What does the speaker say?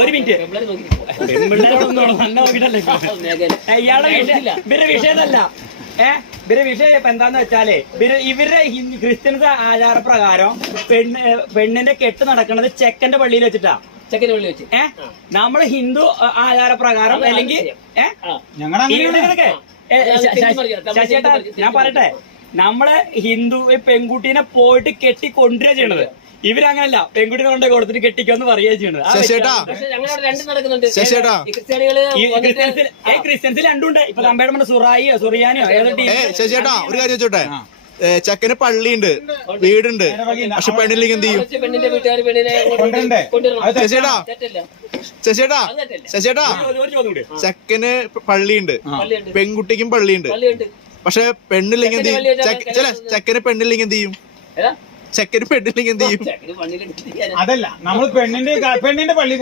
ഒരു മിനിറ്റ് ഇയാളുടെ ഇവരുടെ വിഷയമല്ല. ഇവരുടെ വിഷയം ഇപ്പൊ എന്താന്ന് വെച്ചാല് ഇവരുടെ ക്രിസ്ത്യൻസ് ആചാരപ്രകാരം പെണ്ണിന്റെ കെട്ട് നടക്കുന്നത് ചെക്കന്റെ പള്ളിയിൽ വെച്ചിട്ടാ. ചെക്കന്റെ പള്ളി വെച്ച് നമ്മള് ഹിന്ദു ആചാരപ്രകാരം അല്ലെങ്കിൽ ശശിയേട്ടാ ഞാൻ പറയട്ടെ, നമ്മളെ ഹിന്ദു പെൺകുട്ടീനെ പോയിട്ട് കെട്ടി കൊണ്ടുവരിക ചെയ്യണത്. ഇവരങ്ങനല്ല, പെൺകുട്ടിനെ കൊണ്ട് കൊടുത്തിട്ട് കെട്ടിക്കൊന്ന് പറയുക ചെയ്യണത്. ക്രിസ്ത്യൻസിൽ രണ്ടുണ്ട്. ഇപ്പൊ തമ്പേടമ്മ സുറായിയോ സുറിയാനിയോ ശശിയേട്ടാ ഒരു കാര്യം വെച്ചോട്ടെ, ചെക്കന് പള്ളിയുണ്ട്, വീടുണ്ട്, പക്ഷെ പെണ്ണില്ലെങ്കിൽ എന്ത് ചെയ്യും? ശശിയേട്ടാ ശശിയേട്ടാ ശശിയേട്ടാ ചെക്കന് പള്ളിയുണ്ട്, പെൺകുട്ടിക്കും പള്ളിയുണ്ട്, പക്ഷെ പെണ്ണില്ലെങ്കിൽ എന്ത് ചെയ്യും? ചെക്കന് പെണ്ണില്ലെങ്കിൽ എന്ത് ചെയ്യും? ചെക്കന് പെണ്ണില്ലെങ്കിൽ എന്ത് ചെയ്യും? അതല്ല, നമ്മൾ പെണ്ണിന്റെ പള്ളി